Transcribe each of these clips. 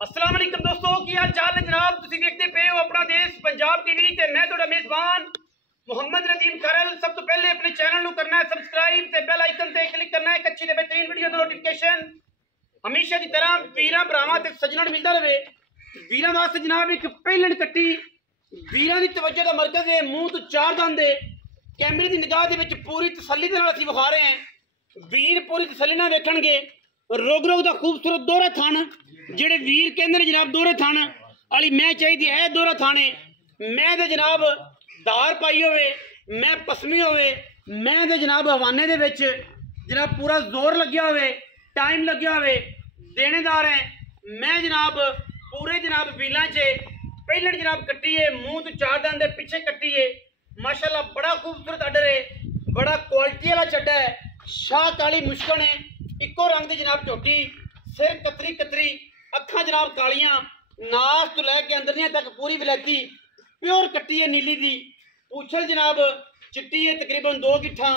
अस्सलाम वालेकुम दोस्तों, की हाल चाल है जनाब। तुसीं देखते पे हो अपना देश पंजाब टीवी ते मैं तुहाडा मेज़बान मुहम्मद नदीम करल। सब तो पहले अपने चैनल नूं करना है सबसक्राइब ते बेल आइकन ते क्लिक करना है एक अच्छी ते बेहतरीन वीडियो दा नोटिफिकेशन हमेशा की तरह वीरां भरावां ते सज्जणां नूं मिलदा रहे। वीरां वास्ते जनाब एक पहलन कट्टी वीरां दी तवज्जो दा मरकज़ है। मुंह तो चार दंद है, कैमरे की निगाह दे विच पूरी तसल्ली दे नाल असीं विखा रहे हैं। वीर पूरी तसल्ली नाल वेखणगे। रोग रोग का खूबसूरत दोहरा थान जेड़े वीर कहते हैं जनाब दोहरे थान वाली मैं चाहिए है। दोहरा थाने मैं तो जनाब दार पाई होवे, मैं पसमी होवे, मैं तो जनाब हवाने दे विच जनाब पूरा जोर लग्या होवे, टाइम लग्या होवे, देनेदार है मैं जनाब पूरे जनाब वीलों च पहले जनाब कट्टी है। मुंह तो चार दंद पिछे कट्टी है। माशाल्लाह बड़ा खूबसूरत आर्डर है, बड़ा क्वालिटी वाला चड्डा है। शाह काली मुश्कन है, इको रंग की जनाब झोटी, सिर कतरी कतरी, अखा जनाब कालियां, नास तो लैके अंदरियां तक पूरी विलैती प्योर कट्टी है नीली दी। पूछल जनाब चिट्टी है तकरीबन 2 गिट्ठा,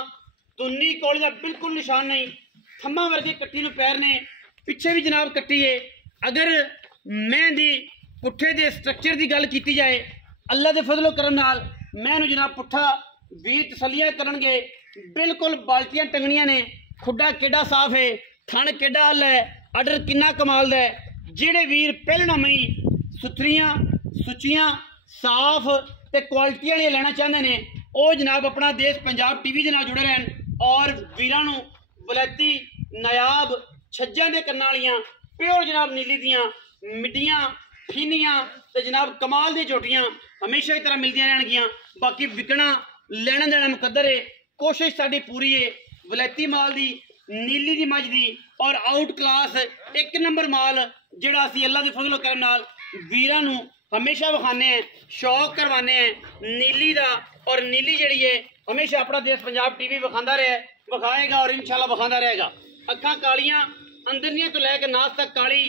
तुन्नी कोली का बिल्कुल निशान नहीं। थम्मा वर्गी कट्टी नूं पैर ने, पिछे भी जनाब कट्टी है। अगर मैं दी पुट्ठे दे स्ट्रक्चर की गल की जाए अल्लाह के फजलो करम नाल मैं जनाब पुट्ठा वीर तसलियां करनगे। बिल्कुल बाल्टियां टंगनियां ने, खुड्डा केड़ा साफ है, थन केड़ा हल है, आर्डर किन्ना कमाल दा है। जेड़े वीर पहलना मई सुथरियां सुचियां साफ ते क्वालिटी वाली लेना चाहते हैं वो जनाब अपना देश पंजाब टीवी के नाल जुड़े रहन और वीरां नूं वलैती नायाब छज्जां दे कन्नां वालियां प्योर जनाब नीली दियां मिड्डियां फीनियां ते जनाब कमाल दी झोटियां हमेशा की तरह मिलदियां रहणगियां। बाकी विकना लेना देना मुकद्दर है, कोशिश साडी पूरी है। वलैती माल दी नीली दी मझ दी और आउट क्लास एक नंबर माल जेड़ा असीं अल्लाह दे फजलो करम नाल वीरां नूं हमेशा विखाने हैं, शौक करवाने हैं नीली दा। और नीली जिहड़ी है हमेशा अपना देश पंजाब टीवी विखांदा रहे, विखाएगा और इंशाल्लाह विखांदा रहेगा। अखां कालियां अंदरनियां तो लैके नास तक काली,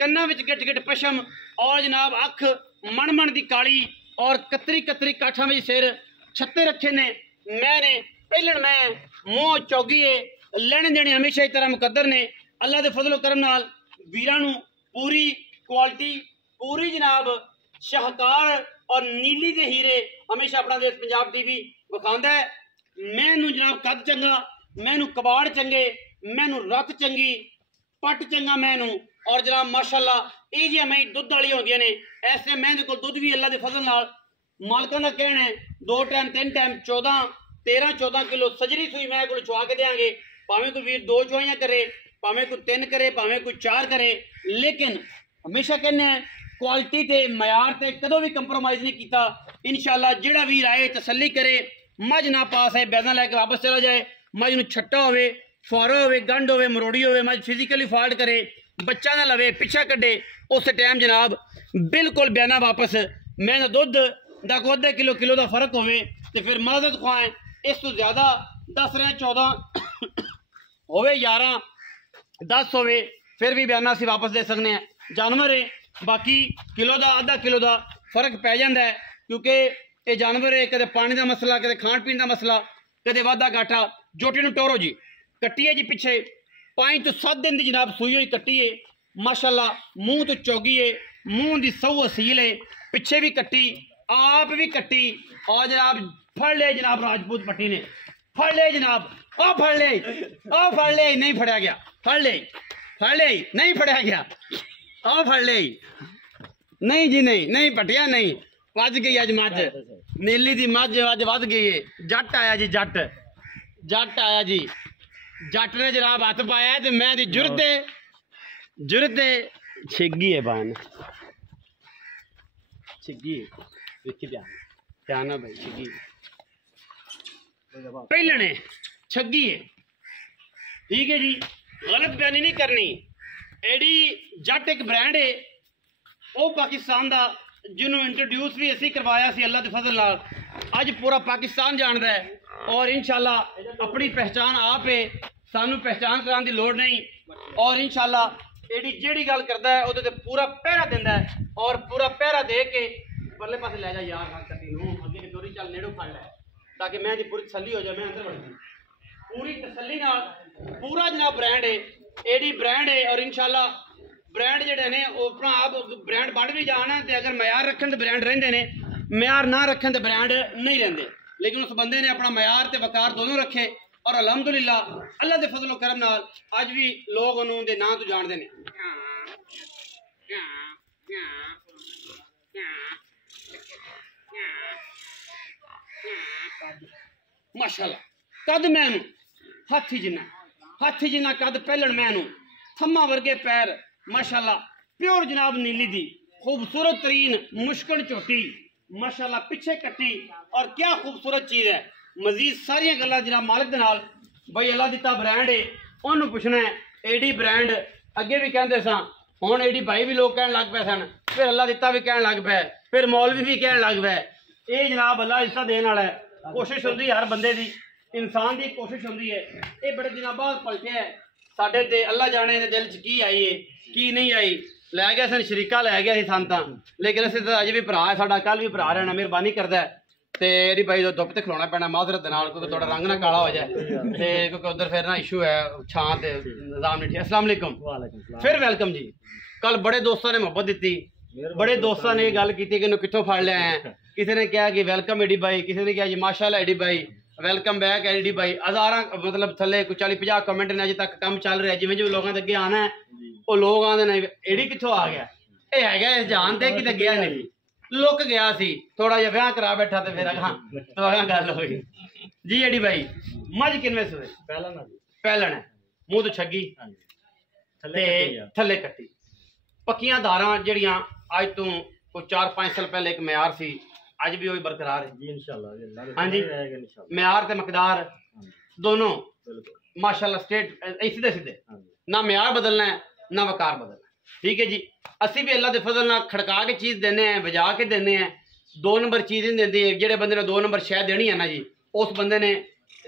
कन्नां विच गिट गिट पशम और जनाब अख मण मण दी काली और कतरी कतरी काठां विच सिर छत्ते रखे ने। मैंने पहलन मैं मुँह चौगी है, लेने देने हमेशा ही तरह मुकद्दर ने। अल्लाह के फजलो करम नाल वीरां नूं पूरी क्वालिटी पूरी जनाब शाहकार और नीली दे हीरे हमेशा अपना देश पंजाब टीवी विखांदा है। मैनू जनाब कद चंगा, मैनू कबाड़ चंगे, मैनू रत चंगी, पट चंगा मैनू और जनाब माशाल्लाह ये जी मैं दुध वाली हो गई ने। ऐसे मैं को दुध भी अल्लाह के फजल नाल मालकां दा कहना है 2 टाइम 3 टाइम 13-14 किलो सजरी सुई मैं को चुआ के देंगे। भावें कोई वीर 2 चुआइयां करे, भावें कोई 3 करे, भावें कोई 4 करे, लेकिन हमेशा कहने हैं क्वालिटी ते मयार ते कदों भी कंप्रोमाइज़ नहीं किया। इंशाल्लाह जेड़ा वीर आए तसल्ली करे, मझ ना पास है बैदा लैके वापस चला जाए। मझ नूं छट्टा होवे, फुआरा होवे, गंढ होवे, मरोड़ी होवे, मझ फिजिकली फॉल्ट करे, बच्चा ना लवे, पिछा कड्डे, उस टाइम जनाब बिल्कुल बयाना वापस। मैं दुध दा को अद्धे किलो किलो का फर्क होवे ते फिर मदद खुआएं। इस तो ज़्यादा 10 रहे 14 होवे 11-10 होवे फिर भी बयाना असीं वापस दे सकते हैं। जानवर है बाकी किलो का आधा किलो का फर्क पै जाता है क्योंकि ये जानवर है, कदे पानी का मसला, कदे खाण पीण का मसला, कदे वाधा घाटा। जोटी नूं टोरो जी कट्टी है जी पिछे 5 तो 7 दिन की जनाब सूई हुई कट्टी है। माशाल्लाह मुँह तो चौगी है, मुँह की सऊ असील है, पिछे भी कट्टी आप भी कट्टी और जनाब फड़ ले जनाब राजपूत पट्टी ने फड़ ले जनाब, ओ फड़ ले, ओ फड़ ले, नहीं फड़या गया, फड़ ले नहीं फड़या गया, ओ फड़ ले, नहीं जी नहीं पटिया नहीं। वज गई अज मझ नीली दी मझ अज वध गई है। जट आया जी जट आया जी, जट ने जनाब हथ पाया तो मैं दी जुरते छिग्गी है बान छिग्गी देखी ध्यान भाई छिग्गी पहलने छग्गी है, ठीक है जी। गलत बयानी नहीं करनी। एडी जट एक ब्रांड है वो पाकिस्तान का जिन्होंने इंट्रोड्यूस भी असी करवाया सी अल्लाह के फजल नाल अज पूरा पाकिस्तान जानता है और इंशाल्लाह अपनी पहचान आप है, सानू पहचान कराने की लोड़ नहीं। और इंशाल्लाह एडी जेड़ी गल करता है वो पूरा पहरा देता है और पूरा पहरा दे के परले पासे लै जा यार कट्टी नूं अगे की डोरी चल नेड़ों फड़ लै ताकि मैं पूरी तसल्ली हो जाए। मैं अंदर बढ़ पूरी तसल्ली नाल पूरा जनाब ब्रांड है, एडी ब्रांड है और इंशाल्लाह ब्रांड ਜਿਹੜੇ ਨੇ ਉਹ ਆਪਣਾ ਆਪ ਬ੍ਰਾਂਡ ਬਣ ਵੀ ਜਾਣ ਤੇ ਅਗਰ ਮਿਆਰ ਰੱਖਣ ਤੇ ਬ੍ਰਾਂਡ ਰਹਿੰਦੇ ਨੇ, ਮਿਆਰ ਨਾ ਰੱਖਣ ਤੇ ਬ੍ਰਾਂਡ ਨਹੀਂ ਰਹਿੰਦੇ। लेकिन उस बंदे ने अपना मयार ते वकार दोनों रखे और अलहमदुलिल्लाह अल्लाह के फजल करम नाल अज भी लोग उन्होंने नां तो जानते हैं। माशाअल्लाह कद मैनू हाथी जिन्ना कद पहलन मैनू थम्मा वर्गे पैर माशाअल्लाह प्योर जनाब नीली दी खूबसूरत तरीन मुश्किल चोटी माशाअल्लाह पिछे कट्टी और क्या खूबसूरत चीज़ है। मजीद सारिया गल्लां जनाब मालिक दे नाल भाई अल्लाह दिता ब्रांड है उन्होंने पुछना है। एडी ब्रांड अगे भी कहते सा हुण एडी भाई भी लोग कहन लग पे सन, फिर अल्लाह दिता भी कहन लग पे, फिर मौलवी भी कहन लग पे। ये जनाब अल्लाह हिस्सा देने वाला है। कोशिश होंदी हर बंदे दी, इंसान की कोशिश होंदी है। ये बड़े दिनों बाद पलटे है साडे ते अल्लाह जाने दे दिल च की आई है की नहीं आई। लै गया सन शरीका लै गया सन तां, लेकिन असीं तां अजे भी भरा है साडा, कल भी भरा रहना। मेहरबानी करदा है ते एडी भाई धुप ते खलोना पैना माजरत दे नाल, क्योंकि थोड़ा रंग ना काला हो जाए ते क्योंकि उधर फिर ना इशू है छां ते निजाम नहीं ठीक। अस्सलाम वालेकुम फिर वेलकम जी। कल बड़े दोस्तों ने मोहब्बत दी, बड़े दोस्तों ने गल की कि इन्हूं कित्थों फड़ लिया है। किसी ने कहा कि वेलकम एडी भाई, किसी ने कहा जी माशाअल्लाह एडी भाई, वेलकम बैक एडी भाई। हज़ारां मतलब थले कोई 40-50 कमेंट ने अजे तक काम चल रहा है। जिवें जिवें लोगों दे अगे आना है वो लोग आते ने एडी कित्थों आ गया, ये है इस जान ते कि गया नहीं, लुक गया सी थोड़ा जिहा ब्याह करा बैठा तो फिर हाँ तो गल होई जी। एडी भाई मझ किनवे सूए? पहलन है, मुंह तो छगी ते थले कट्टी। पक्कियां धारां जड़ियां अज तो कोई 4-5 साल पहले एक म्यार सी, अज भी वही बरकरार है जी इंशाअल्लाह। हाँ जी म्यार ते मकदार दोनों माशाअल्लाह स्ट्रेट सीधे सीधे, ना म्यार बदलना है ना वकार बदलना है। ठीक है जी। असी भी अल्लाह के फजल नाल खड़का के चीज़ देने हैं, बजा के देने हैं। 2 नंबर चीज़ नहीं देती। जेड़े बंदे ने 2 नंबर शह देनी है ना जी, उस बंदे ने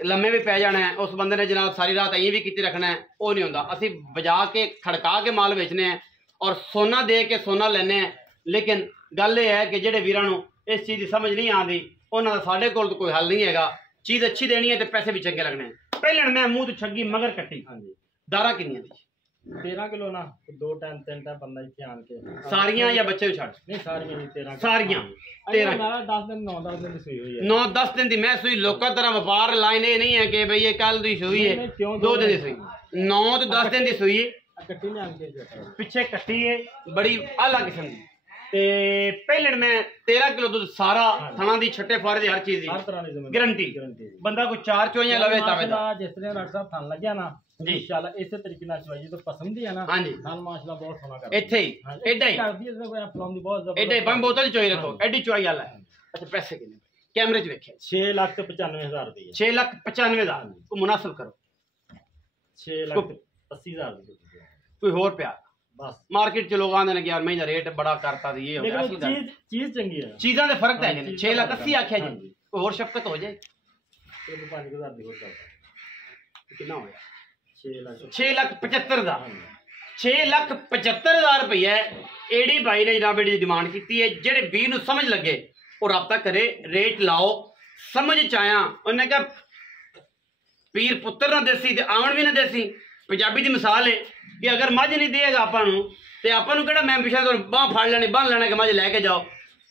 लम्मे भी पै जाना है, उस बंदे ने जनाब सारी रात अं भी की रखना है, वो नहीं होता। असी बजा के खड़का के माल बेचने हैं और सोना दे के सोना लेने हैं। लेकिन गल ये है कि जेड़े वीरां नूं इस चीज़ की समझ नहीं आती उन्होंने साढ़े कोल तो कोई हल नहीं है। चीज़ अच्छी देनी है तो पैसे भी चंगे लगने। पहले मैं मूँह तो छगी मगर कट्टी। हाँ जी दारा कितनी 13 किलो ना 2 टाइम 3 टाइम बंदा इत्थे आन के सारियां या बच्चे छड़ नहीं सारियां नहीं 13 सारियां 13 10 दिन 9-10 दिन की सुई हुई है। 9-10 दिन दी मैं सुई लोका तरह व्यापार लाइन ये नहीं है कि भाई ये कल दी सुई है 2 दिन दी सुई 9 तो 10 दिन दी सुई है। कट्टी ने आन के पीछे कट्टी है बड़ी आला किस्म दी ते पहले मैं 13 किलो दूध सारा थना दी छट्टे फारे दी हर चीज दी हर तरह दी गारंटी। बंदा कोई 4 चोइयां लवे तावे जिस तरह डॉक्टर साहब थान लग गया ना जी इंशाल्लाह इस तरीके नाल चवाई तो पसंद ही है ना। हां जी थान माशाल्लाह बहुत सोना कर इथे ही एडा ही कर दी कोई प्रॉब्लम दी बहुत जबरदस्त एडा ही बम बोतल चोई रखो एडी चोई वाला है। अच्छा पैसे कितने कैमरे च वेखे? 6,95,000 रुपए 6,95,000 को मुनासिब करो 6,80,000 रुपए कोई होर प्यार बस। मार्केट च लोग आंदे ने कि यार मैं रेट बड़ा करता दी ये हो गया। असल गल चीज चंगी है, चीज़ां दे फर्क है कि 6,80,000 आख्या जी कोई होर शफकत हो जाए 5,000 दी हो जाता कितना होया 6,75,000 6,75,000 रुपया एडी भाई ने जनाब एडी डिमांड की है। जेड़े वीर नूं समझ लगे और रब्ता करे रेट लाओ समझ च आया। उन्हें कहा पीर पुत्र ना देसी ते आवन भी ना देसी। पंजाबी की मिसाल है कि अगर मझ नहीं देगा आपां नूं ते आपां नूं किहड़ा मैं पिछले तो बांह फाड़ लैनी बन लेना कि मझ लैके जाओ।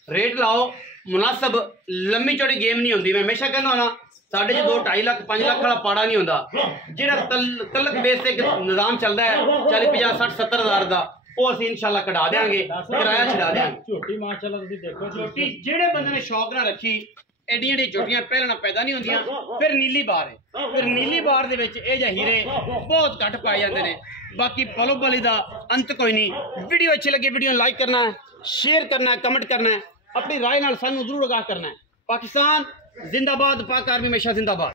रेट लाओ मुनासिब, लम्मी चौड़ी गेम नहीं होंदी। मैं हमेशा कहना ना साढ़े 2-2.5 लाख 5 लाख वाला पाड़ा नहीं होंदा। जेड़ा तलक बेस से निजाम चलता है 40-50-60-70,000 का वो असीं इंशाल्लाह कढ़ा देंगे, किराया छड़ा देंगे। झोटी माशाल्लाह तुसीं देखो झोटी जेड़े बंदे ने शौक ना रखी एडियां एडियां झोटियां पहलना पैदा नहीं होंदियां। फिर नीली बार है, फिर नीली बार दे विच ये जिहे हीरे बहुत घट पाए जाते हैं। बाकी पलो पली दा अंत कोई नहीं। वीडियो अच्छी लगी वीडियो लाइक करना है, शेयर करना है, कमेंट करना है, अपनी राय नाल सानू जरूर आगाह करना है। पाकिस्तान जिंदाबाद, पाक आर्मी हमेशा जिंदाबाद।